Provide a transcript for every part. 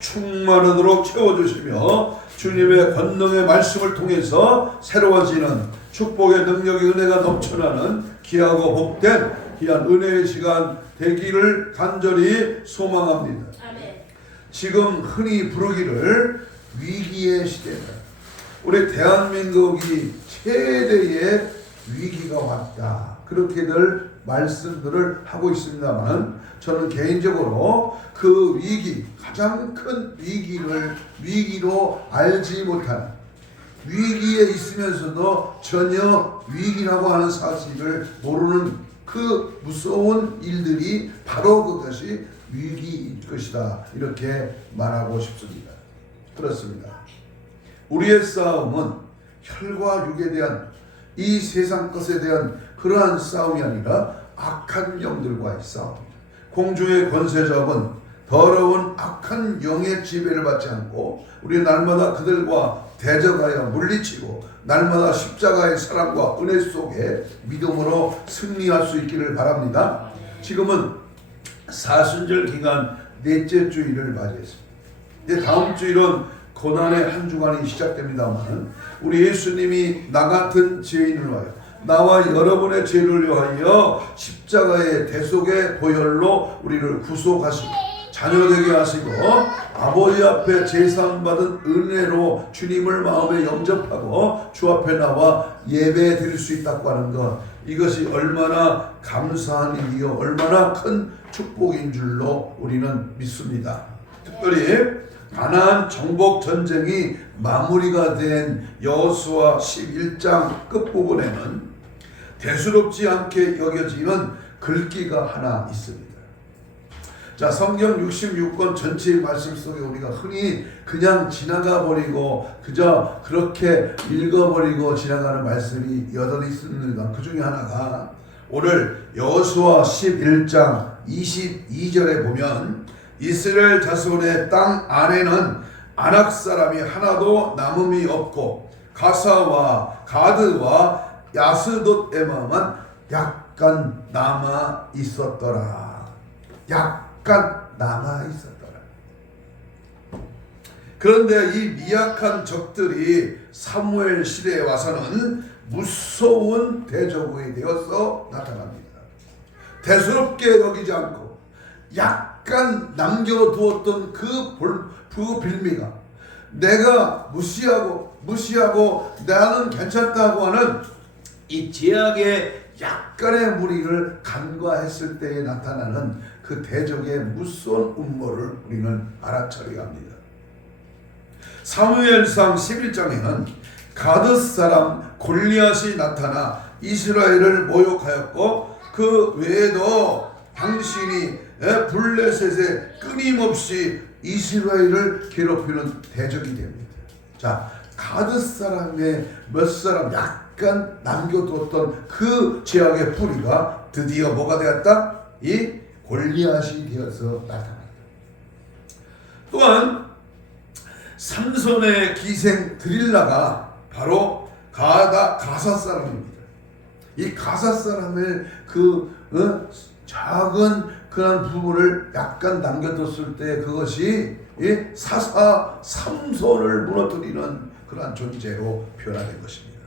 충만하도록 채워주시며 주님의 권능의 말씀을 통해서 새로워지는 축복의 능력의 은혜가 넘쳐나는 귀하고 복된 귀한 은혜의 시간 되기를 간절히 소망합니다. 지금 흔히 부르기를 위기의 시대다. 우리 대한민국이 최대의 위기가 왔다. 그렇게들 말씀들을 하고 있습니다만 저는 개인적으로 그 위기, 가장 큰 위기로 알지 못한, 위기에 있으면서도 전혀 위기라고 하는 사실을 모르는 그 무서운 일들이 바로 그것이 위기일 것이다. 이렇게 말하고 싶습니다. 그렇습니다. 우리의 싸움은 혈과 육에 대한, 이 세상 것에 대한 그러한 싸움이 아니라 악한 영들과의 싸움입니다. 공중의 권세 잡은 더러운 악한 영의 지배를 받지 않고 우리 날마다 그들과 대적하여 물리치고 날마다 십자가의 사랑과 은혜 속에 믿음으로 승리할 수 있기를 바랍니다. 지금은 사순절 기간 넷째 주일을 맞이했습니다. 이제 다음 주일은 고난의 한 주간이 시작됩니다만 우리 예수님이 나 같은 죄인을 위하여, 나와 여러분의 죄를 위하여 십자가의 대속의 보혈로 우리를 구속하시고 자녀되게 하시고 아버지 앞에 제사받은 은혜로 주님을 마음에 영접하고 주 앞에 나와 예배 드릴 수 있다고 하는 것, 이것이 얼마나 감사한 일이요 얼마나 큰 축복인 줄로 우리는 믿습니다. 특별히 가나안 정복 전쟁이 마무리가 된 여호수아 11장 끝부분에는 대수롭지 않게 여겨지는 글귀가 하나 있습니다. 자, 성경 66권 전체의 말씀 속에 우리가 흔히 그냥 지나가 버리고 그저 그렇게 읽어버리고 지나가는 말씀이 여덟 있습니다. 그 중에 하나가 오늘 여호수아 11장 22절에 보면 이스라엘 자손의 땅 안에는 아낙 사람이 하나도 남음이 없고 가사와 가드와 야스돗에만 약간 남아 있었더라. 약간 남아 있었더라. 그런데 이 미약한 적들이 사무엘 시대에 와서는 무서운 대적이 되어서 나타납니다. 대수롭게 여기지 않고 약간 남겨두었던 그 빌미가 내가 무시하고 나는 괜찮다고 하는 이 제약의 약간의 무리를 간과했을 때에 나타나는 그 대적의 무서운 음모를 우리는 알아차려야 합니다. 사무엘상 11장에는 가드 사람 골리앗이 나타나 이스라엘을 모욕하였고 그 외에도 당신이 블레셋에 끊임없이 이스라엘을 괴롭히는 대적이 됩니다. 자, 가드 사람의 몇 사람 약간 남겨두었던 그 죄악의 뿌리가 드디어 뭐가 되었다? 이 골리앗이 되어서 나타납니다. 또한 삼손의 기생 드릴라가 바로 가사 사람입니다. 이 가사 사람의 작은 그런 부분을 약간 남겨뒀을 때 그것이 사사 삼손을 무너뜨리는 그러한 존재로 변화된 것입니다.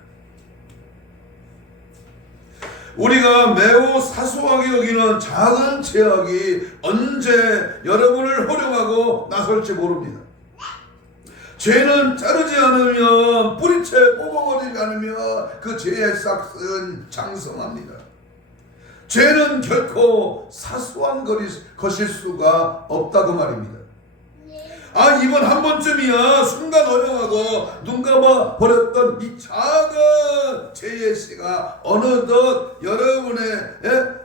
우리가 매우 사소하게 여기는 작은 죄악이 언제 여러분을 호령하고 나설지 모릅니다. 죄는 자르지 않으면 뿌리채 뽑아버리지 않으면 그 죄의 싹은 장성합니다. 죄는 결코 사소한 것일 수가 없다고 말입니다. 이번 한 번쯤이야 순간 어영하고 눈 감아 버렸던 이 작은 죄의 씨가 어느덧 여러분의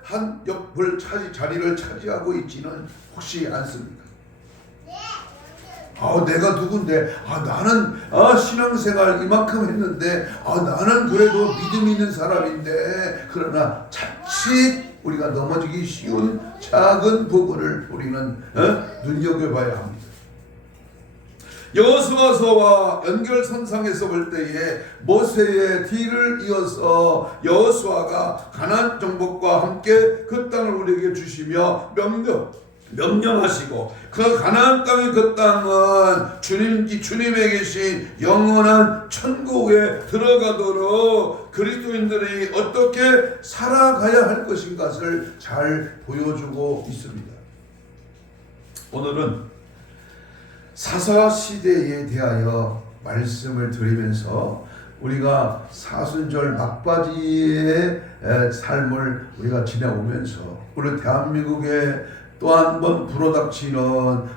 한 옆을 자리를 차지하고 있지는 혹시 않습니까? 내가 누군데, 나는 신앙생활 이만큼 했는데, 나는 그래도 믿음 있는 사람인데, 그러나 자칫 우리가 넘어지기 쉬운 작은 부분을 우리는 눈여겨봐야 합니다. 여호수아서와 연결선상에서 볼 때에 모세의 뒤를 이어서 여호수아가 가나안 정복과 함께 그 땅을 우리에게 주시며 명령, 명령하시고 그 가나안 땅의 그 땅은 주님에 계신 영원한 천국에 들어가도록 그리스도인들이 어떻게 살아가야 할 것인가를 잘 보여주고 있습니다. 오늘은 사사시대에 대하여 말씀을 드리면서 우리가 사순절 막바지의 삶을 우리가 지내오면서 우리 대한민국의 또 한 번 불어닥치는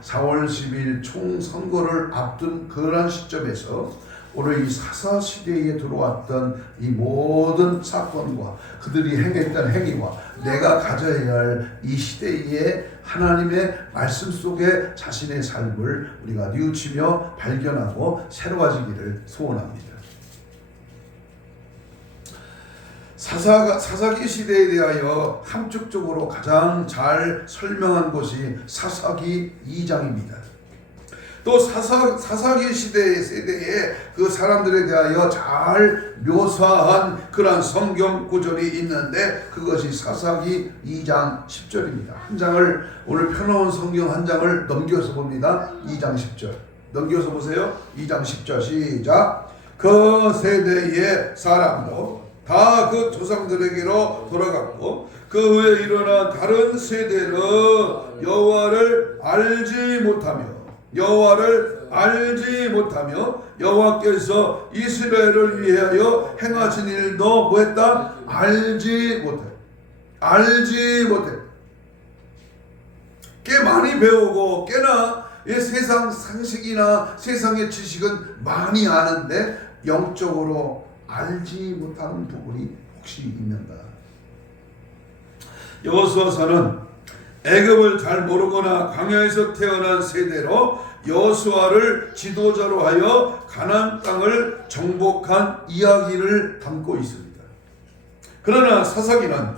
4월 10일 총선거를 앞둔 그러한 시점에서 오늘 이 사사시대에 들어왔던 이 모든 사건과 그들이 행했던 행위와 내가 가져야 할 이 시대의 하나님의 말씀 속에 자신의 삶을 우리가 뉘우치며 발견하고 새로워지기를 소원합니다. 사사기 시대에 대하여 함축적으로 가장 잘 설명한 것이 사사기 2장입니다. 또 사사기 세대에 그 사람들에 대하여 잘 묘사한 그러한 성경 구절이 있는데 그것이 사사기 2장 10절입니다. 한 장을 오늘 펴놓은 성경 한 장을 넘겨서 봅니다. 2장 10절 넘겨서 보세요. 2장 10절 시작. 그 세대의 사람도 다 그 조상들에게로 돌아갔고 그 후에 일어난 다른 세대는 여호와를 알지 못하며 여호와께서 이스라엘을 위하여 행하신 일도 뭐했다? 알지 못해. 꽤 많이 배우고 꽤나 세상 상식이나 세상의 지식은 많이 아는데 영적으로 알지 못하는 부분이 혹시 있는가? 여호수아서는 애굽을 잘 모르거나 광야에서 태어난 세대로 여호수아를 지도자로 하여 가나안 땅을 정복한 이야기를 담고 있습니다. 그러나 사사기는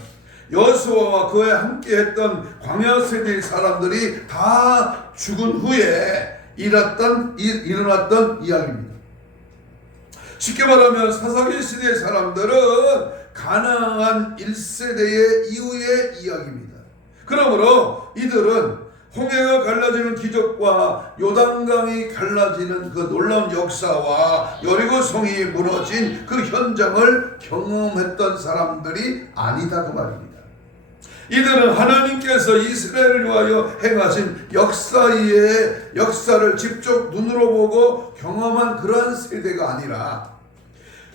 여호수아와 그와 함께했던 광야 세대의 사람들이 다 죽은 후에 일어났던 이야기입니다. 쉽게 말하면 사사기 시대의 사람들은 가나안 1세대의 이후의 이야기입니다. 그러므로 이들은 홍해가 갈라지는 기적과 요단강이 갈라지는 그 놀라운 역사와 여리고성이 무너진 그 현장을 경험했던 사람들이 아니다 그 말입니다. 이들은 하나님께서 이스라엘을 위하여 행하신 역사를 직접 눈으로 보고 경험한 그러한 세대가 아니라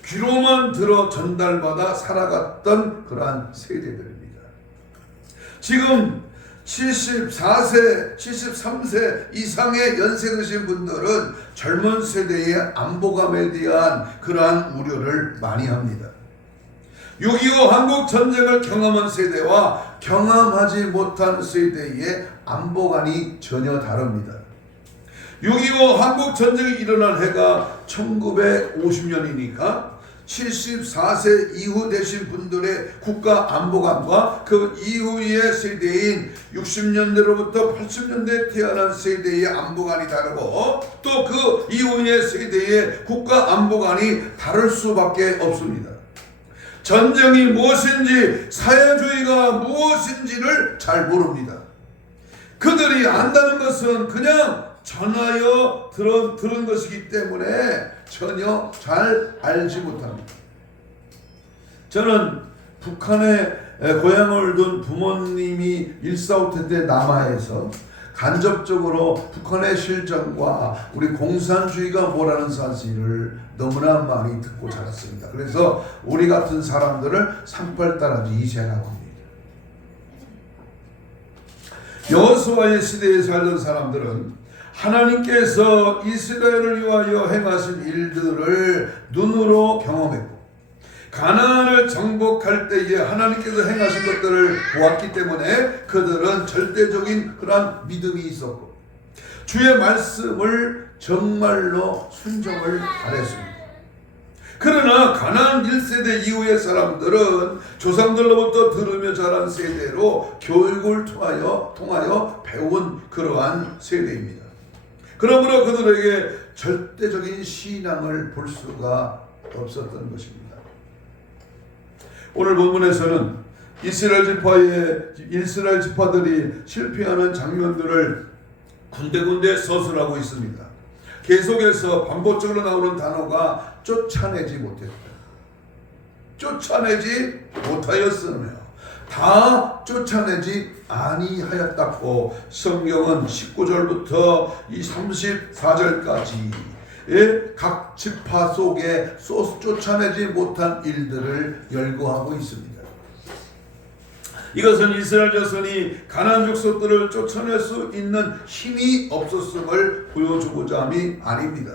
귀로만 들어 전달받아 살아갔던 그러한 세대들입니다. 지금 74세, 73세 이상의 연세 드신 분들은 젊은 세대의 안보감에 대한 그러한 우려를 많이 합니다. 6.25 한국 전쟁을 경험한 세대와 경험하지 못한 세대의 안보관이 전혀 다릅니다. 6.25 한국 전쟁이 일어난 해가 1950년이니까 74세 이후 되신 분들의 국가 안보관과 그 이후의 세대인 60년대로부터 80년대에 태어난 세대의 안보관이 다르고 또 그 이후의 세대의 국가 안보관이 다를 수밖에 없습니다. 전쟁이 무엇인지 사회주의가 무엇인지를 잘 모릅니다. 그들이 안다는 것은 그냥 전하여 들은 것이기 때문에 전혀 잘 알지 못합니다. 저는 북한에 고향을 둔 부모님이 1.4.5 때 남하에서 간접적으로 북한의 실정과 우리 공산주의가 뭐라는 사실을 너무나 많이 듣고 자랐습니다. 그래서 우리 같은 사람들을 상팔따라지 이세라고 합니다. 여호수아의 시대에 살던 사람들은 하나님께서 이스라엘을 위하여 행하신 일들을 눈으로 경험했고 가나안을 정복할 때에 하나님께서 행하신 것들을 보았기 때문에 그들은 절대적인 그러한 믿음이 있었고 주의 말씀을 정말로 순종을 잘했습니다. 그러나 가나안 1세대 이후의 사람들은 조상들로부터 들으며 자란 세대로 교육을 통하여 배운 그러한 세대입니다. 그러므로 그들에게 절대적인 신앙을 볼 수가 없었던 것입니다. 오늘 본문에서는 이스라엘 지파들이 실패하는 장면들을 군데군데 서술하고 있습니다. 계속해서 반복적으로 나오는 단어가 쫓아내지 못했다. 쫓아내지 못하였으며 다 쫓아내지 아니하였다고 성경은 19절부터 이 34절까지 각 지파 속에 쫓아내지 못한 일들을 열거하고 있습니다. 이것은 이스라엘 자손이 가나안 족속들을 쫓아낼 수 있는 힘이 없었음을 보여주고자 함이 아닙니다.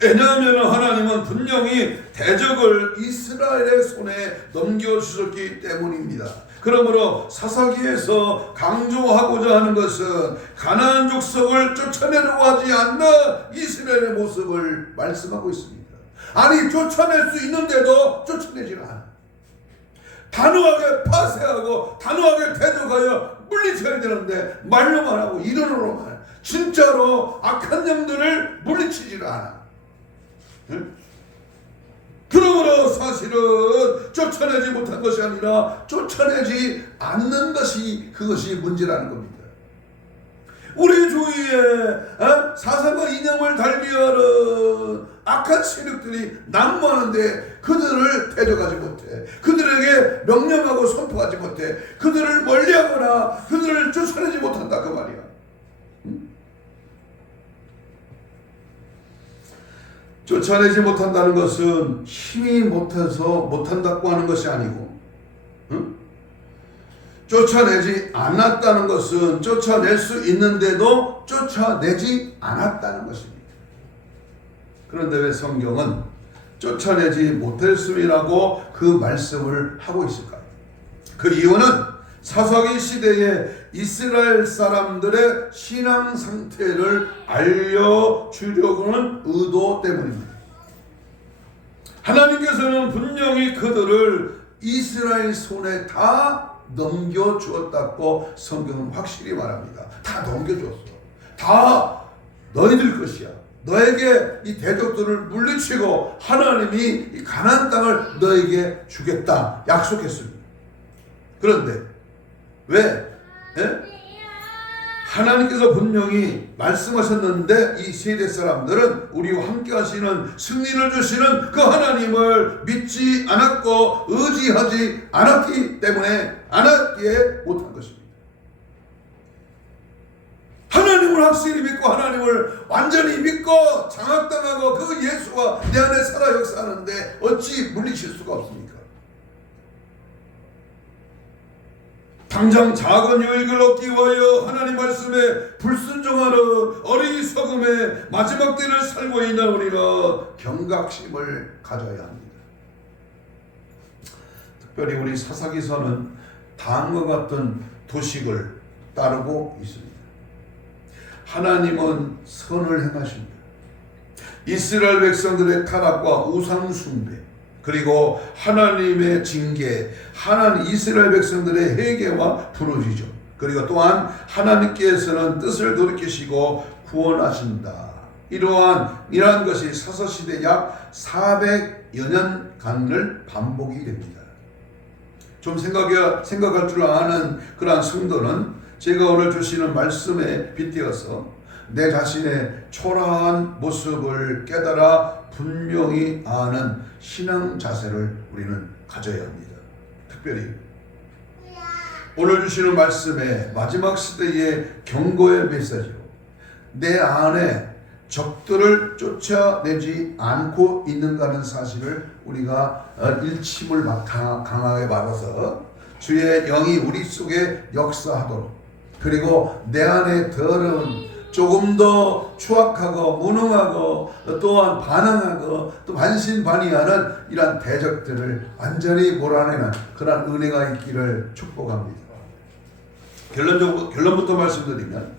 왜냐하면 하나님은 분명히 대적을 이스라엘의 손에 넘겨주셨기 때문입니다. 그러므로 사사기에서 강조하고자 하는 것은 가나안 족속을 쫓아내려고 하지 않는 이스라엘의 모습을 말씀하고 있습니다. 아니, 쫓아낼 수 있는데도 쫓아내지는 않아. 단호하게 파쇄하고 단호하게 대적하여 물리쳐야 되는데 말로만 하고 이론으로만 진짜로 악한 영들을 물리치지를 않아. 응? 그러므로 사실은 쫓아내지 못한 것이 아니라 쫓아내지 않는 것이 그것이 문제라는 겁니다. 우리 주위에 사상과 이념을 달리하는 악한 세력들이 난무하는데 그들을 대적하지 못해, 그들에게 명령하고 선포하지 못해, 그들을 멀리하거나 그들을 쫓아내지 못한다 그 말이야. 쫓아내지 못한다는 것은 힘이 못해서 못한다고 하는 것이 아니고, 쫓아내지 않았다는 것은 쫓아낼 수 있는데도 쫓아내지 않았다는 것입니다. 그런데 왜 성경은 쫓아내지 못했음이라고 그 말씀을 하고 있을까요? 그 이유는 사사기 시대에 이스라엘 사람들의 신앙 상태를 알려주려고 하는 의도 때문입니다. 하나님께서는 분명히 그들을 이스라엘 손에 다 넘겨주었다고 성경은 확실히 말합니다. 다 넘겨줬어. 다 너희들 것이야. 너에게 이 대적들을 물리치고 하나님이 이 가나안 땅을 너에게 주겠다 약속했습니다. 그런데 왜? 하나님께서 분명히 말씀하셨는데 이 세대 사람들은 우리와 함께 하시는 승리를 주시는 그 하나님을 믿지 않았고 의지하지 않았기 때문에 않았기에 못한 것입니다. 하나님을 확실히 믿고 하나님을 완전히 믿고 장악당하고 그 예수가 내 안에 살아 역사하는데 어찌 물리칠 수가 없습니까? 당장 작은 유익을 얻기 위하여 하나님 말씀에 불순종하는 어리석음의 마지막 때를 살고 있는 우리는 경각심을 가져야 합니다. 특별히 우리 사사기서는 다음과 같은 도식을 따르고 있습니다. 하나님은 선을 행하십니다. 이스라엘 백성들의 타락과 우상 숭배, 그리고 하나님의 징계, 하나님 이스라엘 백성들의 회개와 부르짖음, 그리고 또한 하나님께서는 뜻을 돌이키시고 구원하신다. 이러한 것이 사사시대 약 400여 년간을 반복이 됩니다. 좀 생각할 줄 아는 그러한 성도는 제가 오늘 주시는 말씀에 빗대어서 내 자신의 초라한 모습을 깨달아 분명히 아는 신앙 자세를 우리는 가져야 합니다. 특별히 오늘 주시는 말씀의 마지막 시대의 경고의 메시지로 내 안에 적들을 쫓아내지 않고 있는가는 사실을 우리가 일침을 강하게 받아서 주의 영이 우리 속에 역사하도록, 그리고 내 안에 더러운 조금 더 추악하고 무능하고 또한 반항하고 또 반신반의하는 이러한 대적들을 완전히 몰아내는 그러한 은혜가 있기를 축복합니다. 결론부터 말씀드리면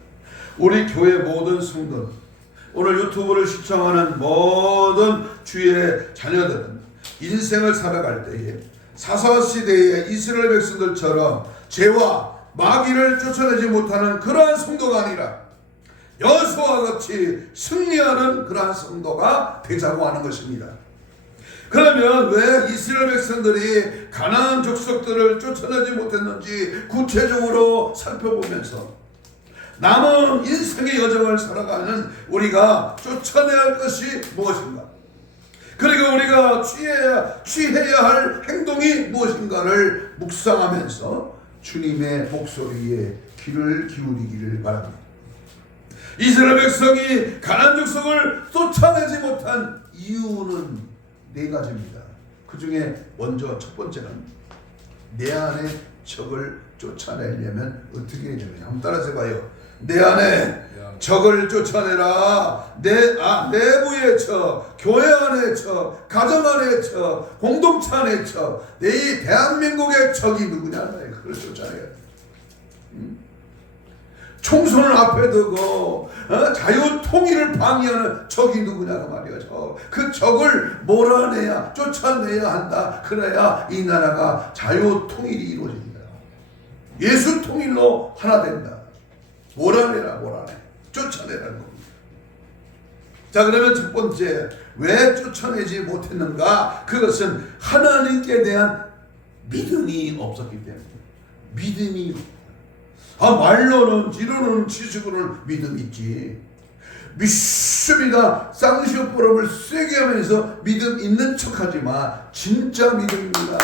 우리 교회 모든 성도는, 오늘 유튜브를 시청하는 모든 주의 자녀들은 인생을 살아갈 때에 사사시대의 이스라엘 백성들처럼 죄와 마귀를 쫓아내지 못하는 그러한 성도가 아니라 여호수아와 같이 승리하는 그러한 성도가 되자고 하는 것입니다. 그러면 왜 이스라엘 백성들이 가나안 족속들을 쫓아내지 못했는지 구체적으로 살펴보면서 남은 인생의 여정을 살아가는 우리가 쫓아내야 할 것이 무엇인가, 그리고 우리가 취해야 할 행동이 무엇인가를 묵상하면서 주님의 목소리에 귀를 기울이기를 바랍니다. 이스라엘 백성이 가나안 족속을 쫓아내지 못한 이유는 네 가지입니다. 그 중에 먼저 첫 번째는 내 안에 적을 쫓아내려면 어떻게 해야 되느냐. 한번 따라서 봐요. 내 안에 적을 쫓아내라. 내부의 적, 교회 안의 적, 가정 안의 적, 공동체 안의 적, 내 대한민국의 적이 누구냐? 그걸 쫓아내야 돼. 총선을 앞에 두고 자유 통일을 방해하는 적이 누구냐가 말이죠. 그 적을 몰아내야, 쫓아내야 한다. 그래야 이 나라가 자유 통일이 이루어집니다. 예수 통일로 하나 된다. 몰아내라, 쫓아내라는 겁니다. 자, 그러면 첫 번째, 왜 쫓아내지 못했는가? 그것은 하나님께 대한 믿음이 없었기 때문에. 믿음이, 말로는 지로는 지식으로는 믿음 있지. 믿습니다. 쌍시오포럼을 세게 하면서 믿음 있는 척하지만 진짜 믿음입니다.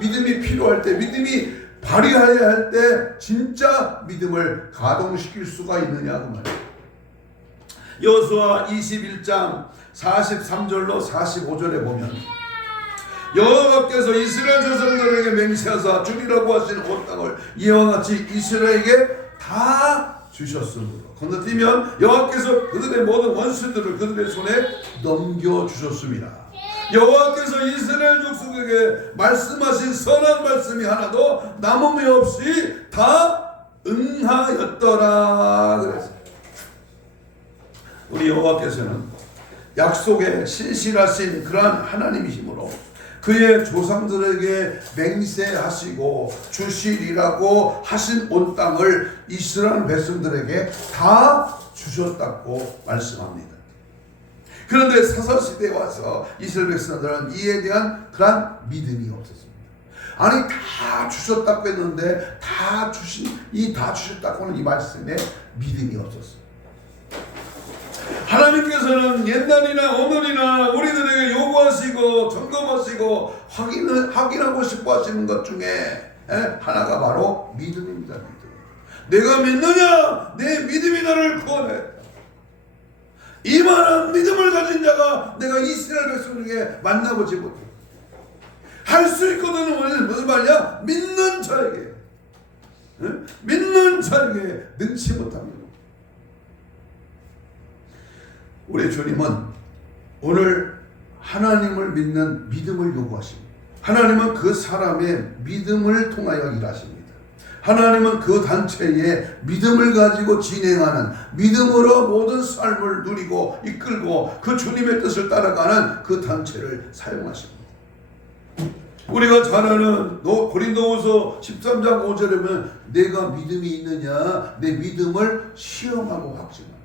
믿음이 필요할 때, 믿음이 발휘해야 할 때 진짜 믿음을 가동시킬 수가 있느냐 그 말이에요. 여호수아 21장 43절로 45절에 보면 여호와께서 이스라엘 자손들에게 맹세하사 주리라고 하신 온 땅을 이와 같이 이스라엘에게 다 주셨으므로, 건너뛰면 여호와께서 그들의 모든 원수들을 그들의 손에 넘겨주셨습니다. 여호와께서 이스라엘 족속에게 말씀하신 선한 말씀이 하나도 남음이 없이 다 응하였더라 그랬어요. 우리 여호와께서는 약속에 신실하신 그러한 하나님이시므로 그의 조상들에게 맹세하시고 주시리라고 하신 온 땅을 이스라엘 백성들에게 다 주셨다고 말씀합니다. 그런데 사사시대에 와서 이스라엘 백성들은 이에 대한 그런 믿음이 없었습니다. 아니 다 주셨다고 했는데 다 주셨다고 하는 이 말씀에 믿음이 없었어요. 하나님께서는 옛날이나 오늘이나 우리들에게 요구하시고 점검하시고 확인하고 싶어 하시는 것 중에 하나가 바로 믿음입니다. 믿음. 내가 믿느냐? 내 믿음이 나를 구원해. 이만한 믿음을 가진 자가 내가 이스라엘 백성 중에 만나보지 못해. 할 수 있거든. 무슨 말이야? 믿는 자에게, 믿는 자에게 능치 못합니다. 우리 주님은 오늘 하나님을 믿는 믿음을 요구하십니다. 하나님은 그 사람의 믿음을 통하여 일하십니다. 하나님은 그 단체에 믿음을 가지고 진행하는, 믿음으로 모든 삶을 누리고 이끌고 그 주님의 뜻을 따라가는 그 단체를 사용하십니다. 우리가 잘 아는 고린도후서 13장 5절에 보면 내가 믿음이 있느냐, 내 믿음을 시험하고 확증하라.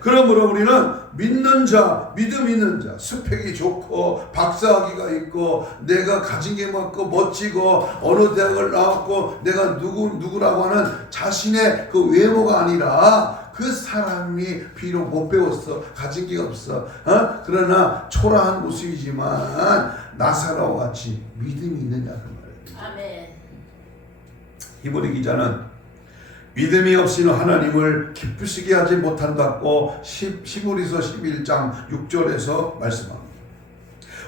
그러므로 우리는 믿는 자, 믿음 있는 자, 스펙이 좋고 박사학위가 있고 내가 가진 게 많고 멋지고 어느 대학을 나왔고 내가 누구라고 하는 자신의 그 외모가 아니라 그 사람이 비록 못 배웠어, 가진 게 없어, 그러나 초라한 모습이지만 나사로와 같이 믿음이 있느냐 그 말이에요. 아멘. 히브리 기자는 믿음이 없이는 하나님을 기쁘시게 하지 못한다고 히브리서 11장 6절에서 말씀합니다.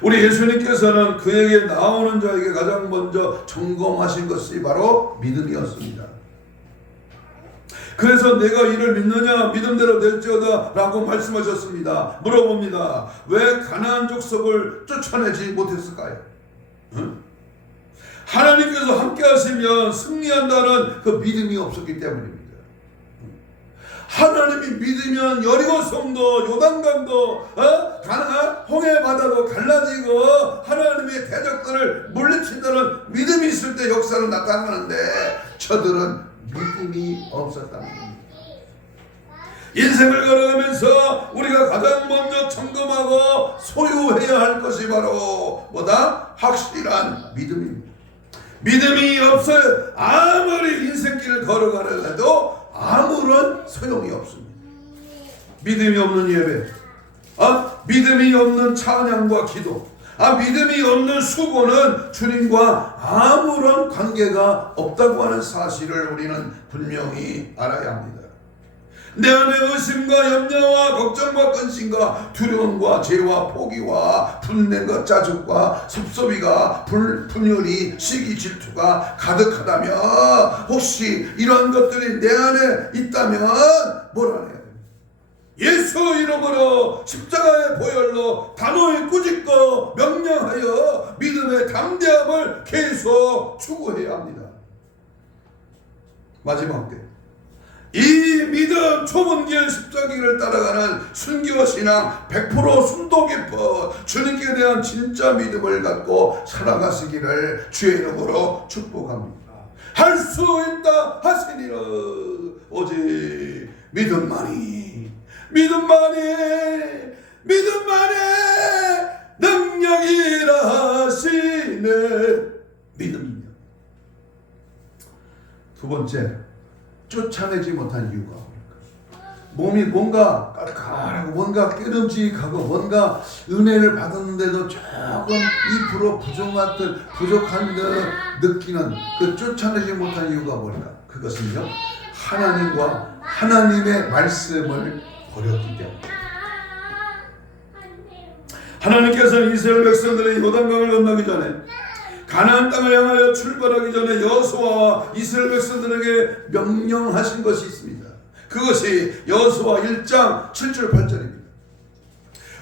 우리 예수님께서는 그에게 나오는 자에게 가장 먼저 점검하신 것이 바로 믿음이었습니다. 그래서 내가 이를 믿느냐 믿음대로 될지어다 라고 말씀하셨습니다. 물어봅니다. 왜 가나안 족속을 쫓아내지 못했을까요? 하나님께서 함께 하시면 승리한다는 그 믿음이 없었기 때문입니다. 하나님이 믿으면 여리고 성도, 요단강도, 홍해 바다도 갈라지고 하나님의 대적들을 물리친다는 믿음이 있을 때 역사는 나타나는데 저들은 믿음이 없었다는 겁니다. 인생을 걸어가면서 우리가 가장 먼저 점검하고 소유해야 할 것이 바로 뭐다? 확실한 믿음입니다. 믿음이 없어요. 아무리 인생길을 걸어가려 해도 아무런 소용이 없습니다. 믿음이 없는 예배, 믿음이 없는 찬양과 기도, 믿음이 없는 수고는 주님과 아무런 관계가 없다고 하는 사실을 우리는 분명히 알아야 합니다. 내 안에 의심과 염려와 걱정과 근심과 두려움과 죄와 포기와 분냄과 짜증과 섭섭이가 분열이 시기 질투가 가득하다면, 혹시 이런 것들이 내 안에 있다면 뭐라 해야 됩니까? 예수 이름으로 십자가의 보혈로 단호히 꾸짖고 명령하여 믿음의 담대함을 계속 추구해야 합니다. 마지막 때 이 믿음 좁은 길 십자기를 따라가는 순교 신앙 100% 순도 깊어 주님께 대한 진짜 믿음을 갖고 살아가시기를 주의 이름으로 축복합니다. 할 수 있다 하시니라. 오직 믿음만이 능력이라 하시네. 믿음이요. 두 번째, 쫓아내지 못한 이유가 뭡니까? 몸이 뭔가 까득하고 뭔가 깨름직하고 뭔가 은혜를 받았는데도 조금 2% 부족한 듯 느끼는 그 쫓아내지 못한 이유가 뭘까? 그것은요, 하나님과 하나님의 말씀을 버렸기 때문에. 하나님께서는 이스라엘 백성들이 요단강을 건너기 전에, 가나안 땅을 향하여 출발하기 전에 여호수아와 이스라엘 백성들에게 명령하신 것이 있습니다. 그것이 여호수아 1장 7절 8절입니다.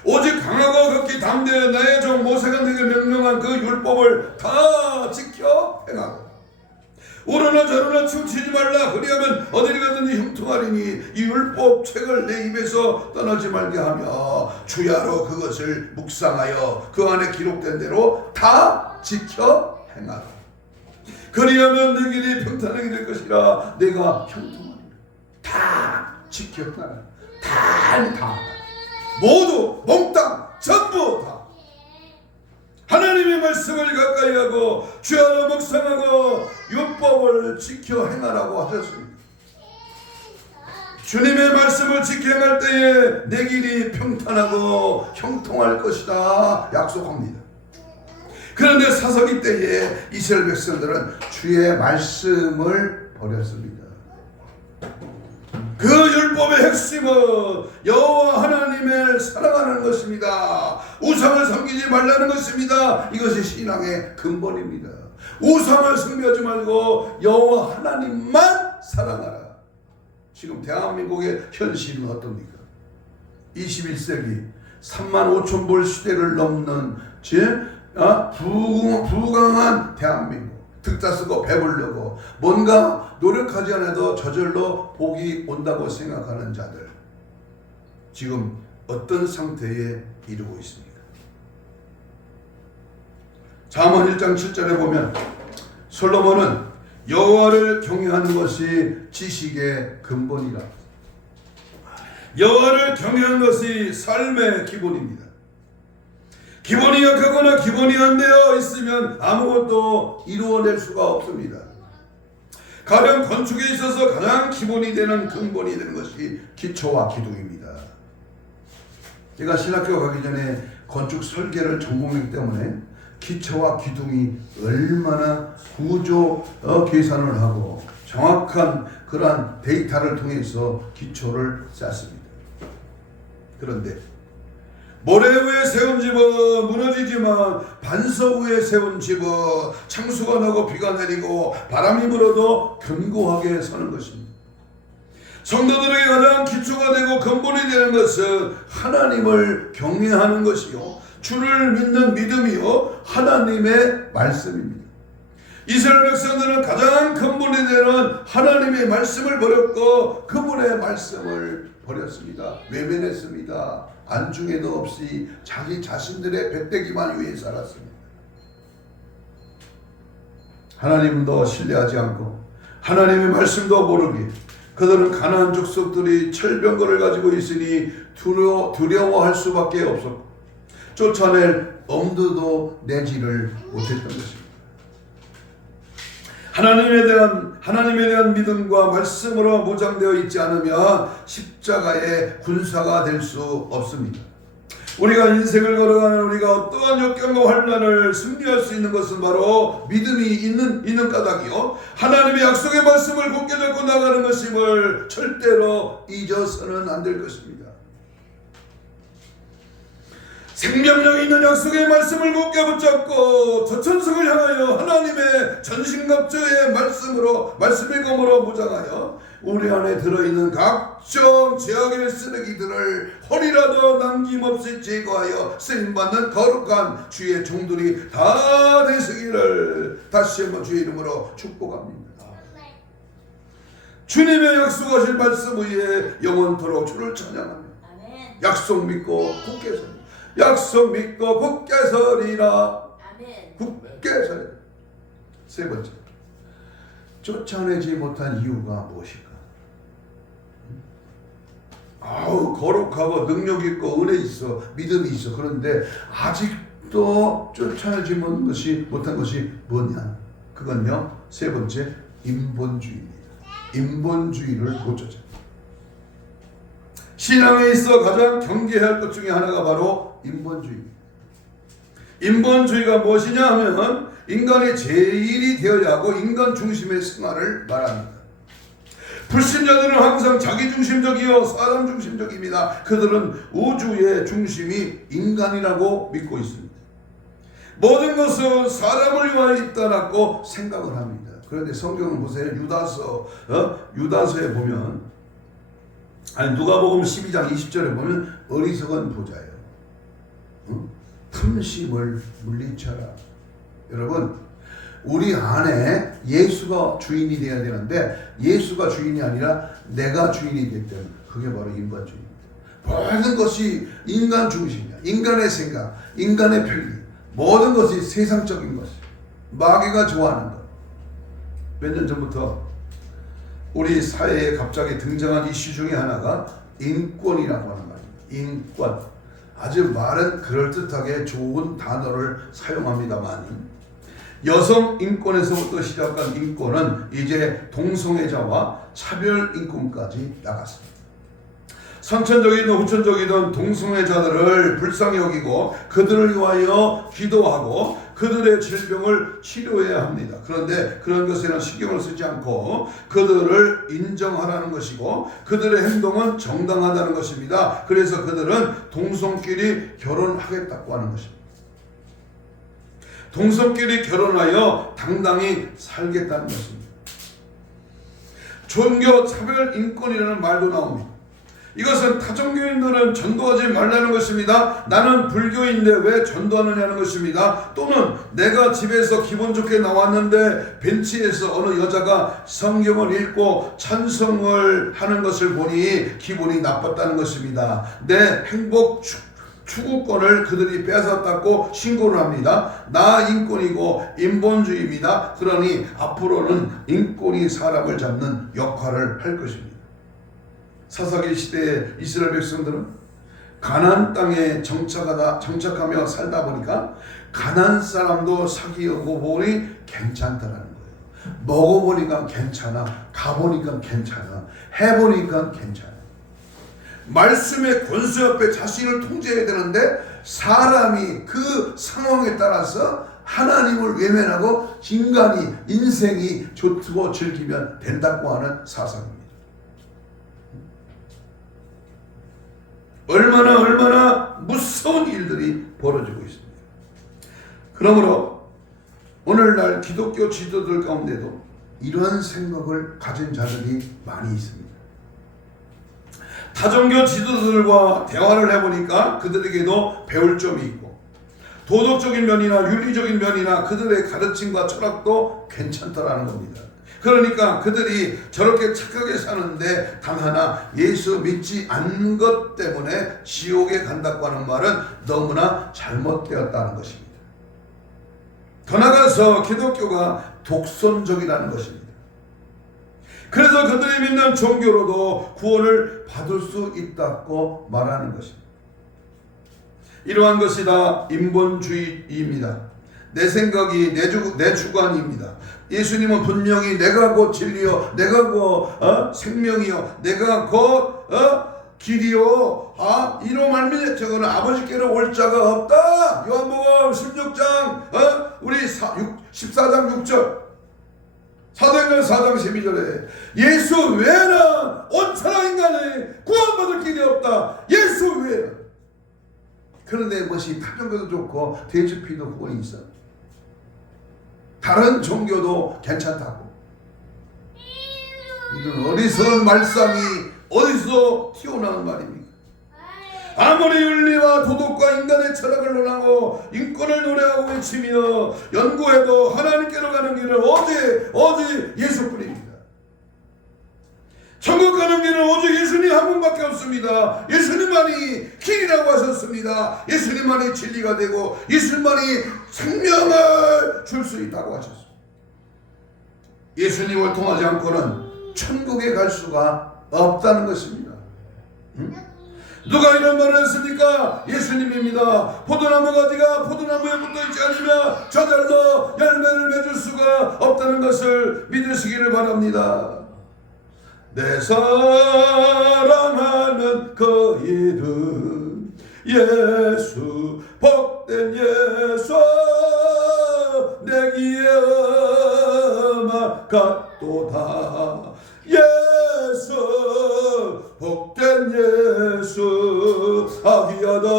오직 강하고 극히 담대한 나의 종 모세가 내게 명령한 그 율법을 다 지켜 행하고, 오르나 저르나 춤추지 말라. 그리하면 어디를 가든지 형통하리니 이 율법 책을 내 입에서 떠나지 말게 하며 주야로 그것을 묵상하여 그 안에 기록된 대로 다 지켜 행하라. 그리하면 내 길이 평탄하게 될 것이라. 내가 형통하리라. 다 지켜 행하라. 다 모두 몽땅 전부 다 하나님의 말씀을 가까이 하고 주 안에 묵상하고 율법을 지켜 행하라고 하셨습니다. 주님의 말씀을 지켜 행할 때에 내 길이 평탄하고 형통할 것이다 약속합니다. 그런데 사사기 때에 이스라엘 백성들은 주의 말씀을 버렸습니다. 그 율법의 핵심은 여호와 하나님을 사랑하는 것입니다. 우상을 섬기지 말라는 것입니다. 이것이 신앙의 근본입니다. 우상을 섬기지 말고 여호와 하나님만 사랑하라. 지금 대한민국의 현실은 어떻습니까? 21세기 35,000불 시대를 넘는 부강한 대한민국, 득자 쓰고 배부르고 뭔가 노력하지 않아도 저절로 복이 온다고 생각하는 자들, 지금 어떤 상태에 이르고 있습니까? 잠언 1장 7절에 보면 솔로몬은 여호와를 경외하는 것이 지식의 근본이라. 여호와를 경외하는 것이 삶의 기본입니다. 기본이 약하거나 기본이 안 되어 있으면 아무것도 이루어낼 수가 없습니다. 가령 건축에 있어서 가장 기본이 되는 근본이 되는 것이 기초와 기둥입니다. 제가 신학교 가기 전에 건축 설계를 전공했기 때문에 기초와 기둥이 얼마나 구조 계산을 하고 정확한 그러한 데이터를 통해서 기초를 짰습니다. 그런데 모래 위에 세운 집은 무너지지만 반석 위에 세운 집은 창수가 나고 비가 내리고 바람이 불어도 견고하게 서는 것입니다. 성도들에게 가장 기초가 되고 근본이 되는 것은 하나님을 경외하는 것이요, 주를 믿는 믿음이요, 하나님의 말씀입니다. 이스라엘 백성들은 가장 근본이 되는 하나님의 말씀을 버렸고 그분의 말씀을 버렸습니다. 외면했습니다. 안중에도 없이 자기 자신들의 배때기만 위해 살았습니다. 하나님도 신뢰하지 않고 하나님의 말씀도 모르기, 그들은 가나안 족속들이 철병거를 가지고 있으니 두려워할 수밖에 없었고, 쫓아낼 엄두도 내지를 못했던 것입니다. 하나님에 대한 믿음과 말씀으로 무장되어 있지 않으면 십자가의 군사가 될 수 없습니다. 우리가 인생을 걸어가는 우리가 어떠한 역경과 환난을 승리할 수 있는 것은 바로 믿음이 있는 까닭이요, 하나님의 약속의 말씀을 굳게 잡고 나가는 것임을 절대로 잊어서는 안 될 것입니다. 생명력 있는 약속의 말씀을 굳게 붙잡고 저천성을 향하여 하나님의 전신갑주의 말씀의 검으로 무장하여 우리 안에 들어있는 각종 죄악의 쓰레기들을 허리라도 남김없이 제거하여 쓰임받는 거룩한 주의 종들이 다 되시기를 다시 한번 주의 이름으로 축복합니다. 주님의 약속하신 말씀 위에 영원토록 주를 찬양합니다. 약속 믿고 굳게 서리라. 약속 믿고 굳게 서리라. 굳게 서리라. 세 번째, 쫓아내지 못한 이유가 무엇일까? 거룩하고 능력 있고 은혜 있어, 믿음이 있어. 그런데 아직도 쫓아내지 못한 것이 뭐냐? 그건요, 세 번째, 인본주의입니다. 인본주의를 못 쫓아. 신앙에 있어 가장 경계해야 할 것 중에 하나가 바로 인본주의입니다. 인본주의가 무엇이냐 하면 인간의 제일이 되어야 하고 인간 중심의 생활을 말합니다. 불신자들은 항상 자기중심적이요 사람 중심적입니다. 그들은 우주의 중심이 인간이라고 믿고 있습니다. 모든 것은 사람을 위하여 있다라고 생각을 합니다. 그런데 성경을 보세요. 유다서에 보면, 누가복음 12장 20절에 보면 어리석은 보자예요. 탐심을 물리쳐라. 여러분, 우리 안에 예수가 주인이 되어야 되는데 예수가 주인이 아니라 내가 주인이 됐기 때문에 그게 바로 인본주의입니다. 모든 것이 인간 중심이야. 인간의 생각, 인간의 편리, 모든 것이 세상적인 것이, 마귀가 좋아하는 것. 몇 년 전부터 우리 사회에 갑자기 등장한 이슈 중에 하나가 인권이라고 하는 말입니다. 인권. 아주 말은 그럴듯하게 좋은 단어를 사용합니다만 여성 인권에서부터 시작한 인권은 이제 동성애자와 차별 인권까지 나갔습니다. 선천적이든 후천적이든 동성애자들을 불쌍히 여기고 그들을 위하여 기도하고 그들의 질병을 치료해야 합니다. 그런데 그런 것에는 신경을 쓰지 않고 그들을 인정하라는 것이고 그들의 행동은 정당하다는 것입니다. 그래서 그들은 동성끼리 결혼하겠다고 하는 것입니다. 동성끼리 결혼하여 당당히 살겠다는 것입니다. 종교 차별 인권이라는 말도 나옵니다. 이것은 타종교인들은 전도하지 말라는 것입니다. 나는 불교인데 왜 전도하느냐는 것입니다. 또는 내가 집에서 기분 좋게 나왔는데 벤치에서 어느 여자가 성경을 읽고 찬송을 하는 것을 보니 기분이 나빴다는 것입니다. 내 행복 추구권을 그들이 뺏었다고 신고를 합니다. 나 인권이고 인본주의입니다. 그러니 앞으로는 인권이 사람을 잡는 역할을 할 것입니다. 사사기 시대의 이스라엘 백성들은 가나안 땅에 정착하며 살다 보니까 가나안 사람도 사귀고 보니 괜찮다라는 거예요. 먹어보니까 괜찮아, 가보니까 괜찮아, 해보니까 괜찮아. 말씀의 권수 앞에 자신을 통제해야 되는데 사람이 그 상황에 따라서 하나님을 외면하고 인간이 인생이 좋고 즐기면 된다고 하는 사상입니다. 얼마나 무서운 일들이 벌어지고 있습니다. 그러므로 오늘날 기독교 지도들 가운데도 이러한 생각을 가진 자들이 많이 있습니다. 타종교 지도자들과 대화를 해보니까 그들에게도 배울 점이 있고 도덕적인 면이나 윤리적인 면이나 그들의 가르침과 철학도 괜찮다라는 겁니다. 그러니까 그들이 저렇게 착하게 사는데 단 하나 예수 믿지 않는 것 때문에 지옥에 간다고 하는 말은 너무나 잘못되었다는 것입니다. 더 나아가서 기독교가 독선적이라는 것입니다. 그래서 그들이 믿는 종교로도 구원을 받을 수 있다고 말하는 것입니다. 이러한 것이 다 인본주의입니다. 내 생각이 내 주관입니다. 예수님은 분명히 내가 곧 진리요, 내가 곧 생명이요, 내가 곧 길이요. 이로 말미암아 저거는 아버지께로 올 자가 없다. 요한복음 16장 우리 14장 6절, 사도행전 4장 12절에 예수 외에는 온 천하 인간이 구원받을 길이 없다. 예수 외에는. 그런데 무엇이 타종교도 좋고 대주피도 구원이 있어. 다른 종교도 괜찮다고. 이런 어리석은 말씀이 어디서 튀어나온 말입니까? 아무리 윤리와 도덕과 인간의 철학을 논하고 인권을 노래하고 외치며 연구해도 하나님께로 가는 길은 오직 예수뿐입니다. 천국 가는 길은 오직 예수님 한 분밖에 없습니다. 예수님만이 길이라고 하셨습니다. 예수님만이 진리가 되고 예수님만이 생명을 줄 수 있다고 하셨습니다. 예수님을 통하지 않고는 천국에 갈 수가 없다는 것입니다. 누가 이런 말을 했습니까? 예수님입니다. 포도나무 가지가 포도나무에 붙어있지 않으면 저절로 열매를 맺을 수가 없다는 것을 믿으시기를 바랍니다. 내 사랑하는 그 이름 예수, 복된 예수, 내기에 음악같도다. 예수, 복된 예수, 아기야다.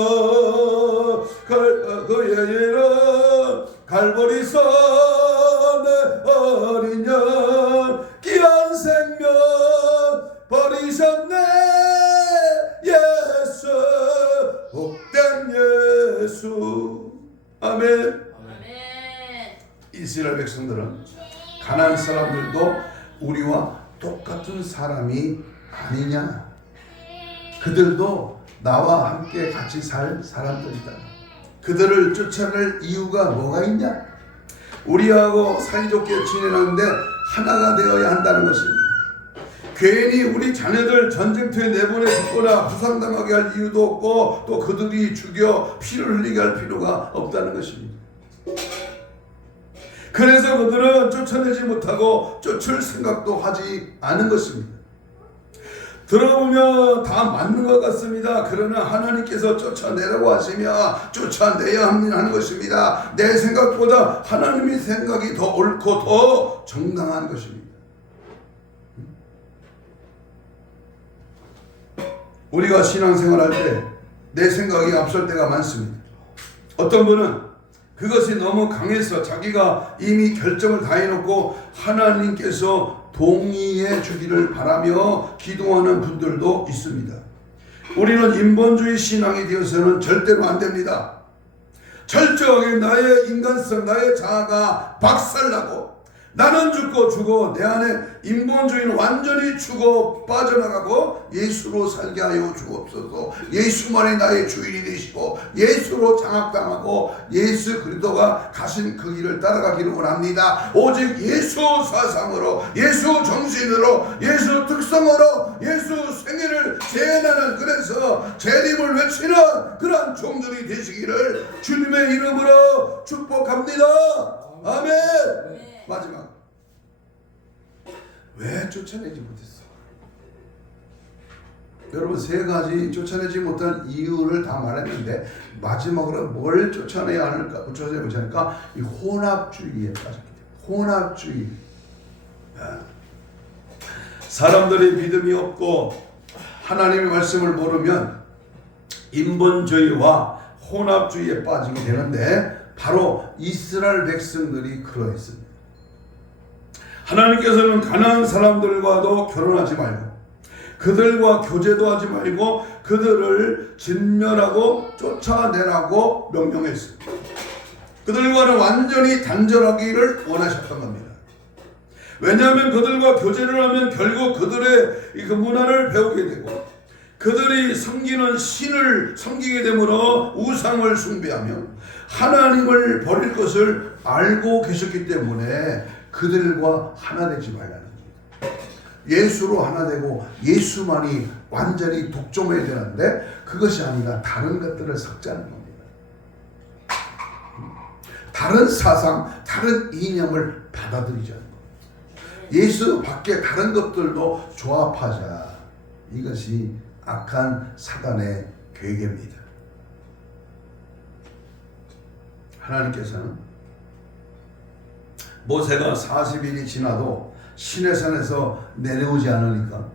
그의 이름 갈보리산의 어린 양, 귀한 생명 버리셨네. 예수, 복된 예수. 아멘. 이스라엘 백성들은 가나안 사람들도 우리와 똑같은 사람이 아니냐, 그들도 나와 함께 같이 살 사람들이다. 그들을 쫓아낼 이유가 뭐가 있냐? 우리하고 사이좋게 지내는데 하나가 되어야 한다는 것입니다. 괜히 우리 자녀들 전쟁터에 내보내 죽거나 부상당하게 할 이유도 없고 또 그들이 죽여 피를 흘리게 할 필요가 없다는 것입니다. 그래서 그들은 쫓아내지 못하고 쫓을 생각도 하지 않은 것입니다. 들어보면 다 맞는 것 같습니다. 그러나 하나님께서 쫓아내라고 하시며 쫓아내야 하는 것입니다. 내 생각보다 하나님의 생각이 더 옳고 더 정당한 것입니다. 우리가 신앙생활할 때 내 생각이 앞설 때가 많습니다. 어떤 분은 그것이 너무 강해서 자기가 이미 결정을 다 해놓고 하나님께서 동의해 주기를 바라며 기도하는 분들도 있습니다. 우리는 인본주의 신앙이 되어서는 절대로 안 됩니다. 철저하게 나의 인간성, 나의 자아가 박살나고 나는 죽고 내 안에 인본주의는 완전히 죽어 빠져나가고 예수로 살게 하여 주옵소서. 예수만이 나의 주인이 되시고 예수로 장악당하고 예수 그리스도가 가신 그 길을 따라가기를 원합니다. 오직 예수 사상으로, 예수 정신으로, 예수 특성으로 예수 생애를 재현하는, 그래서 재림을 외치는 그러한 종들이 되시기를 주님의 이름으로 축복합니다. 아멘. 마지막, 왜 쫓아내지 못했어? 여러분, 세 가지 쫓아내지 못한 이유를 다 말했는데 마지막으로 뭘 쫓아내야 하는가? 쫓아내지 못하니까 이 혼합주의에 빠졌기 때문에. 혼합주의. 사람들이 믿음이 없고 하나님의 말씀을 모르면 인본주의와 혼합주의에 빠지게 되는데 바로 이스라엘 백성들이 그러했습니다. 하나님께서는 가나안 사람들과도 결혼하지 말고 그들과 교제도 하지 말고 그들을 진멸하고 쫓아내라고 명령했습니다. 그들과는 완전히 단절하기를 원하셨던 겁니다. 왜냐하면 그들과 교제를 하면 결국 그들의 그 문화를 배우게 되고 그들이 섬기는 신을 섬기게 되므로 우상을 숭배하며 하나님을 버릴 것을 알고 계셨기 때문에 그들과 하나 되지 말라는 겁니다. 예수로 하나 되고 예수만이 완전히 독점해야 되는데 그것이 아니라 다른 것들을 섞자는 겁니다. 다른 사상, 다른 이념을 받아들이지 않는 것. 예수 밖에 다른 것들도 조합하자. 이것이 악한 사단의 계획입니다. 하나님께서는 모세가 40일이 지나도 시내산에서 내려오지 않으니까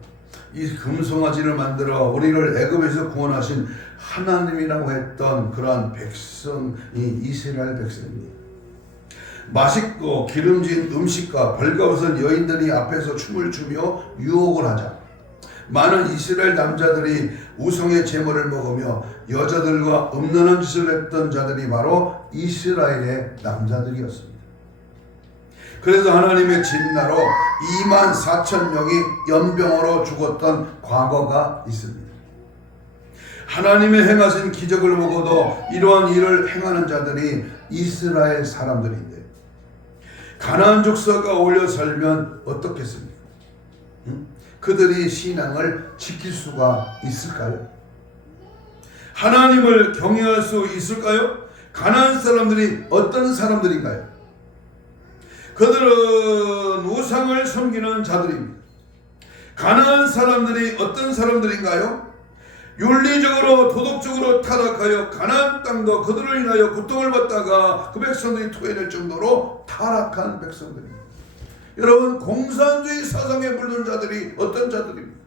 이 금송아지를 만들어 우리를 애굽에서 구원하신 하나님이라고 했던 그러한 백성이 이스라엘 백성입니다. 맛있고 기름진 음식과 벌거벗은 여인들이 앞에서 춤을 추며 유혹을 하자 많은 이스라엘 남자들이 우상의 제물을 먹으며 여자들과 음란한 짓을 했던 자들이 바로 이스라엘의 남자들이었습니다. 그래서 하나님의 진나로 24,000명이 연병으로 죽었던 과거가 있습니다. 하나님의 행하신 기적을 보고도 이러한 일을 행하는 자들이 이스라엘 사람들인데 가나안 족속가 올려 살면 어떻겠습니까? 그들이 신앙을 지킬 수가 있을까요? 하나님을 경외할 수 있을까요? 가나안 사람들이 어떤 사람들인가요? 그들은 우상을 섬기는 자들입니다. 가나안 사람들이 어떤 사람들인가요? 윤리적으로 도덕적으로 타락하여 가나안 땅도 그들을 인하여 고통을 받다가 그 백성들이 토해낼 정도로 타락한 백성들입니다. 여러분, 공산주의 사상에 물든 자들이 어떤 자들입니까?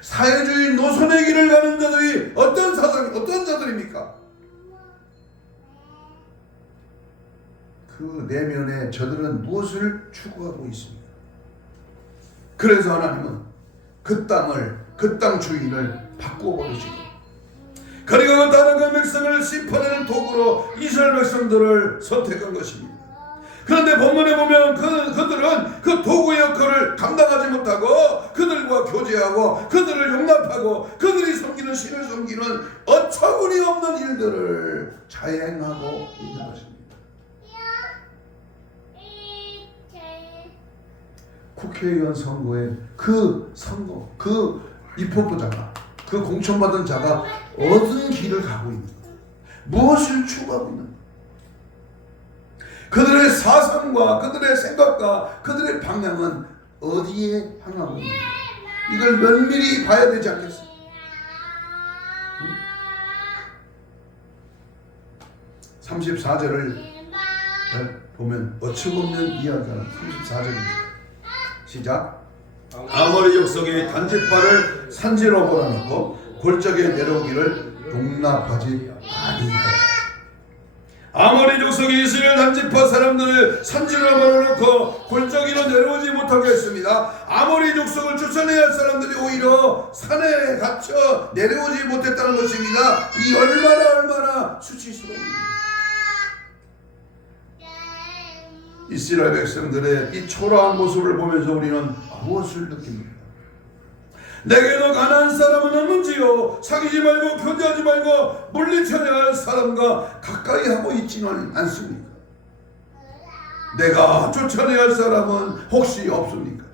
사회주의 노선의 길을 가는 자들이 어떤 자들입니까? 그 내면에 저들은 무엇을 추구하고 있습니까? 그래서 하나님은 그 땅 주인을 바꿔버리시고 그리고 그 타락한 백성을 심판하는 도구로 이스라엘 백성들을 선택한 것입니다. 그런데 본문에 보면 그들은 그 도구의 역할을 감당하지 못하고 그들과 교제하고 그들을 용납하고 그들이 섬기는 신을 섬기는 어처구니 없는 일들을 자행하고 있는 것입니다. 국회의원 선거에 그 입법부자가 그 공천받은 자가 어떤 길을 가고 있는가? 무엇을 추구하고 있는가? 그들의 사상과 그들의 생각과 그들의 방향은 어디에 향하고 있는가? 이걸 면밀히 봐야 되지 않겠습니까? 34절을 보면 어처구니없는 이야기하는 34절입니다. 시작. 아모리 족속이 단지파를 산지로 몰아넣고 골짜기에 내려오기를 용납하지 아니하여. 아모리 족속이 이스라엘 단지파 사람들을 산지로 몰아넣고 골짜기로 내려오지 못하게 했습니다. 아모리 족속을 쫓아내야 할 사람들이 오히려 산에 갇혀 내려오지 못했다는 것입니다. 이 얼마나 수치스러운지. 이스라엘 백성들의 이 초라한 모습을 보면서 우리는 무엇을 느낍니까? 내게도 가난한 사람은 없는지요? 사귀지 말고 교제하지 말고 물리쳐야 할 사람과 가까이 하고 있지는 않습니까? 내가 쫓아내야 할 사람은 혹시 없습니까?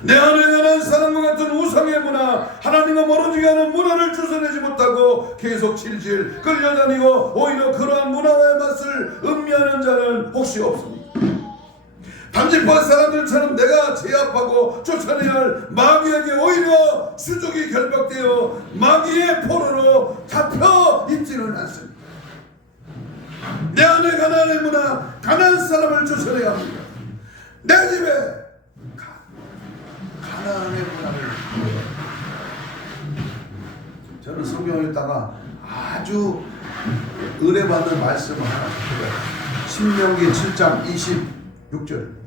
내 안에 가난한 사람과 같은 우상의 문화, 하나님과 멀어지게 하는 문화를 주선하지 못하고 계속 질질 끌려다니고 오히려 그러한 문화와의 맛을 음미하는 자는 혹시 없습니까? 단지파 사람들처럼 내가 제압하고 쫓아내야 할 마귀에게 오히려 수족이 결박되어 마귀의 포로로 잡혀 있지는 않습니다. 내 안에 가난의 문화, 가난한 사람을 쫓아내야 합니다. 내 집에 가난의 문화를. 저는 성경을 읽다가 아주 은혜받는 말씀을 하나 드려요. 신명기 7장 26절.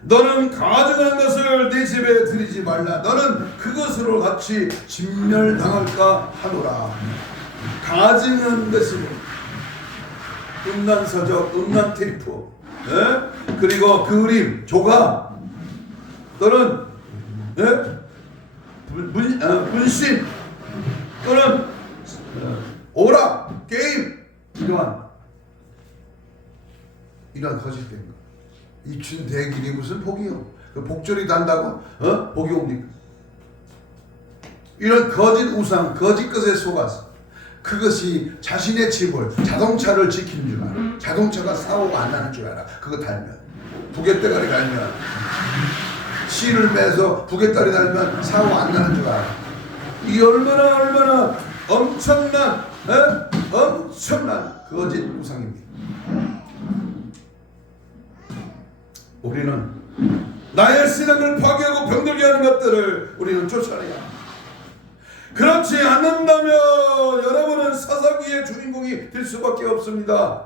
너는 가증한 것을 네 집에 들이지 말라. 너는 그것으로 같이 진멸당할까 하노라. 가증한 것을 음란서적, 음란 테이프, 그리고 그림, 조각, 또는 분신, 또는 오락, 게임, 이러한 거짓된 거. 입춘 대길이 무슨 복이요? 그 복절이 단다고 복이 옵니까? 이런 거짓 우상, 거짓 것에 속아서 그것이 자신의 집을, 자동차를 지키는 줄 알아. 자동차가 사고가 안 나는 줄 알아. 그거 달면, 부갯대가리 달면, 실을 매서 부갯다리 달면 사고 안 나는 줄 알아. 이게 얼마나 엄청난 거짓 우상입니다. 우리는 나의 신앙을 파괴하고 병들게 하는 것들을 우리는 쫓아내야 합니다. 그렇지 않는다면 여러분은 사사기의 주인공이 될 수밖에 없습니다.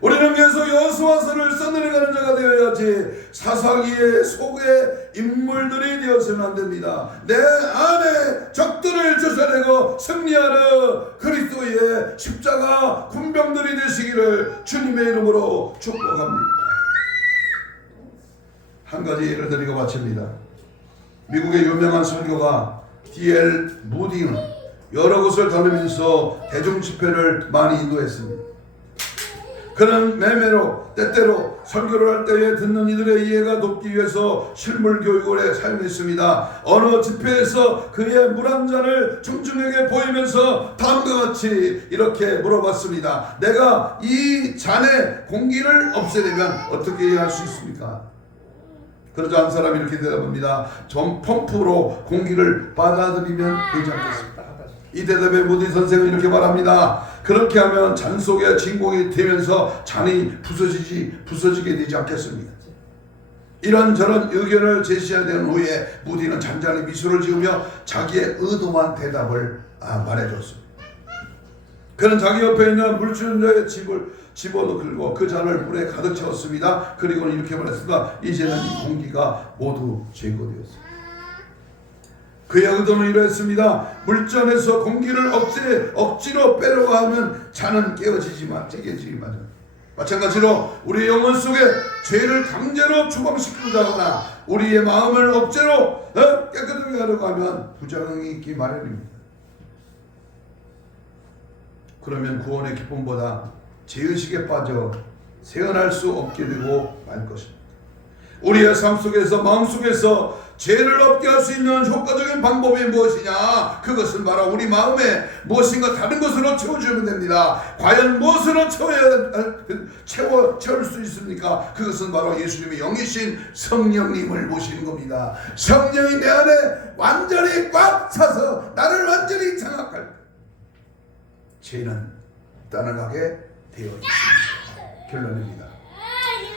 우리는 계속 여호수아서를 써내려가는 자가 되어야지 사사기의 속의 인물들이 되어서는 안 됩니다. 내 안에 적들을 쫓아내고 승리하는 그리스도의 십자가 군병들이 되시기를 주님의 이름으로 축복합니다. 한 가지 예를 드리고 마칩니다. 미국의 유명한 설교가 D.L. 무디는 여러 곳을 다니면서 대중 집회를 많이 인도했습니다. 그는 매매로 때때로 설교를 할 때에 듣는 이들의 이해가 높기 위해서 실물 교육을 사용했습니다. 어느 집회에서 그의 물 한 잔을 청중에게 보이면서 다음과 같이 이렇게 물어봤습니다. 내가 이 잔의 공기를 없애려면 어떻게 해야 할 수 있습니까? 그러자 한 사람이 이렇게 대답합니다. 전 펌프로 공기를 받아들이면 되지 않겠습니까? 이 대답에 무디 선생은 이렇게 말합니다. 그렇게 하면 잔 속에 진공이 되면서 잔이 부서지게 되지 않겠습니까? 이런저런 의견을 제시하는 후에 무디는 잔잔히 미소를 지으며 자기의 의도만 대답을 말해줬습니다. 그는 자기 옆에 있는 물주전자의 집을 집어넣고 그 잔을 물에 가득 채웠습니다. 그리고는 이렇게 말했습니다. 이제는 이 공기가 모두 제거되었습니다. 그의 의도는 이러했습니다. 물잔에서 공기를 억지로 빼려고 하면 잔은 깨어지지만 마찬가지로 우리 영혼 속에 죄를 강제로 추방시키려거나 우리의 마음을 억지로 깨끗하게 하려고 하면 부작용이 있기 마련입니다. 그러면 구원의 기쁨보다 죄의식에 빠져 세어날 수 없게 되고 말 것입니다. 우리의 삶 속에서 마음속에서 죄를 없게 할 수 있는 효과적인 방법이 무엇이냐? 그것은 바로 우리 마음에 무엇인가 다른 것으로 채워주면 됩니다. 과연 무엇으로 채울 수 있습니까? 그것은 바로 예수님의 영이신 성령님을 모시는 겁니다. 성령이 내 안에 완전히 꽉 차서 나를 완전히 장악할 때 죄는 떠나가게 되어 있습니다. 결론입니다.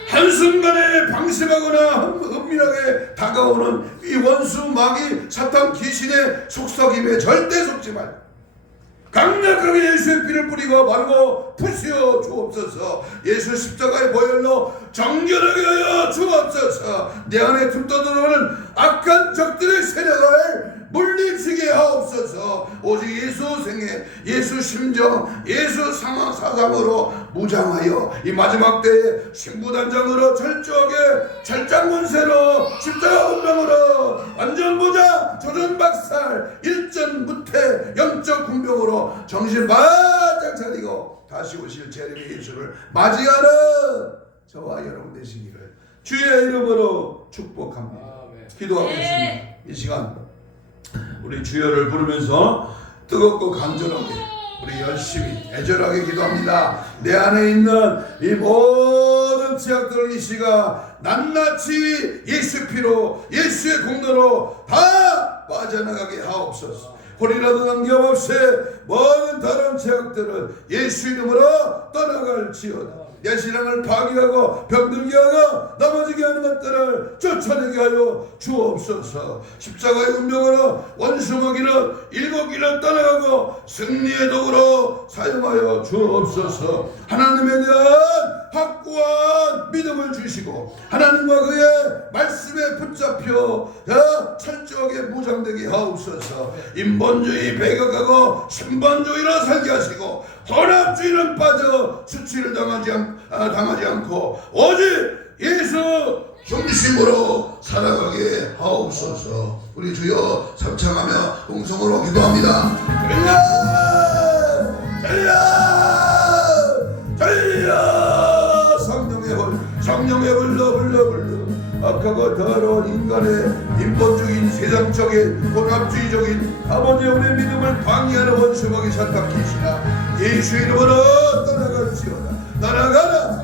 한순간에 방심하거나 은밀하게 다가오는 이 원수 마귀 사탄 귀신의 속삭임에 절대 속지 말고 강력하게 예수의 피를 뿌리고 바르고 부수어 주옵소서. 예수 십자가의 보혈로 정결하게 하여 주옵소서. 내 안에 틈떠 들어오는 악한 적들의 세력을 물리치게 하옵소서. 오직 예수 생애, 예수 심정, 예수 상황 사상으로 무장하여 이 마지막 때에 신부단장으로 철저하게 철장문세로 십자가 운명으로 완전 무장, 조전박살, 일전무태, 영적 군병으로 정신 바짝 차리고 다시 오실 재림의 예수를 맞이하는 저와 여러분 되시기를 주의 이름으로 축복합니다. 기도하겠습니다. 이 시간 우리 주여를 부르면서 뜨겁고 간절하게 우리 열심히 애절하게 기도합니다. 내 안에 있는 이 모든 죄악들 이 시간 낱낱이 예수 피로 예수의 공로로 다 빠져나가게 하옵소서. 홀이라도 남김없이 모든 다른 죄악들은 예수 이름으로 떠나갈지어다. 내 신앙을 파괴하고 병들게 하고 넘어지게 하는 것들을 쫓아내게 하여 주옵소서. 십자가의 운명으로 원수마귀는 일곱 길을 떠나가고 승리의 도구로 사용하여 주옵소서. 하나님에 대한 확고한 믿음을 주시고 하나님과 그의 말씀에 붙잡혀 철저하게 무장되게 하옵소서. 인본주의 배격하고 신본주의로 살게 하시고 혼합주의는 빠져 수치를 당하지 않고 오직 예수 중심으로 살아가게 하옵소서. 우리 주여 삼창하며 동성으로 기도합니다. 성령의 불러 악하고 더러운 인간의 인본주의 인생 세상적인 혼합주의적인 아버지 우리의 믿음을 방해하는 원수막이 살박히시나 예수의 이름으로 떠나갈지어다. 떠나가라.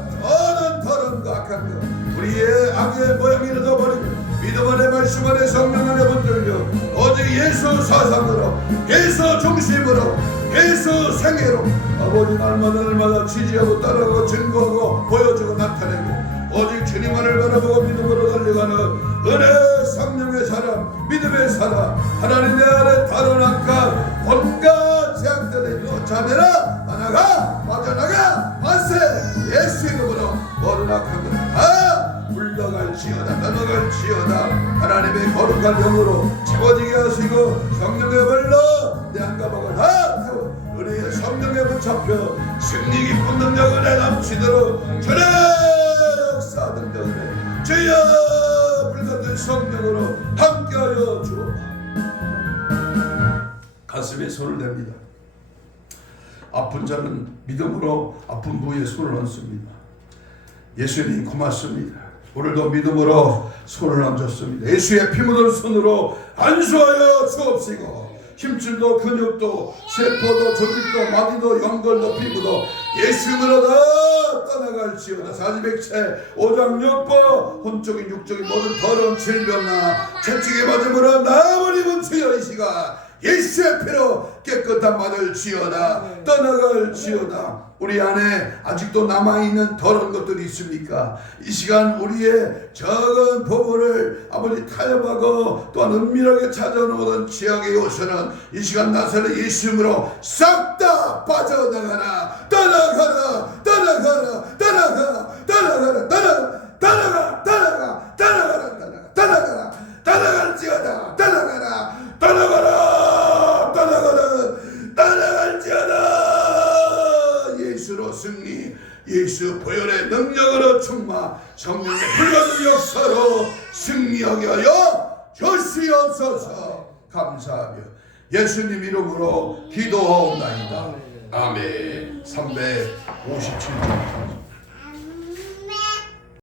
더러움과 악한 것 우리의 악의 모양이 잃어버리며 믿음 안에 말씀 안에 성령 안에 붙들려 오직 예수 사상으로 예수 중심으로 예수 생애로 아버지 날마다 지지하고 따라가고 증거하고 보여주고 나타내고 오직 주님만을 바라보고 믿음으로 달려가는 은혜 성령의 사람 믿음의 사람 하나님의 안에 다른 악한 온갖 제약들을 쫓아내라. 나나가 빠져나가 만세 예수 이름으로 모든 악한 것다 물러갈지어다. 떠나갈지어다. 하나님의 거룩한 영으로 채워지게 하시고 성령의 불로 내 안가방을 다 태워 은혜의 성령에 붙잡혀 승리 깊은 능력 은혜 넘치도록 주의 역사 능력 은혜 주여 불같은 성령으로 함께하여 주옵소서. 가슴에 손을 댑니다. 아픈 자는 믿음으로 아픈 부위에 손을 얹습니다. 예수님 고맙습니다. 오늘도 믿음으로 손을 얹었습니다. 예수의 피 묻은 손으로 안수하여 주옵시고 힘줄도 근육도 세포도 조직도 마디도 연골도 피부도 예수님으로 다 떠나갈지어다. 사지백체 5장 6보 혼적인 육적인 모든 더러운 질병나 채찍에 맞음으로 나버리면 주여 이 시간 예수의 피로 깨끗한 받을 지어다. 떠나갈 지어다. 우리 안에 아직도 남아있는 더러운 것들이 있습니까? 이 시간 우리의 적은 보물을 아버지 타협하고 또한 은밀하게 찾아오는 지향의 요소는 이 시간 나서는 예수님으로 싹 다 빠져나가라. 떠나가라. 떠나가라. 떠나가라. 떠나가라. 떠나가라. 떠나가라. 떠나가라. 떠나가라. 떠나가라. 떠나갈지어다. 떠나가라. 떠나가라. 떠나가라. 떠나갈지어다. 예수로 승리 예수 보혈의 능력으로 충만 성령의 불가능 역사로 승리하게 하여 주시옵소서. 감사하며 예수님 이름으로 기도하옵나이다. 아멘. 357장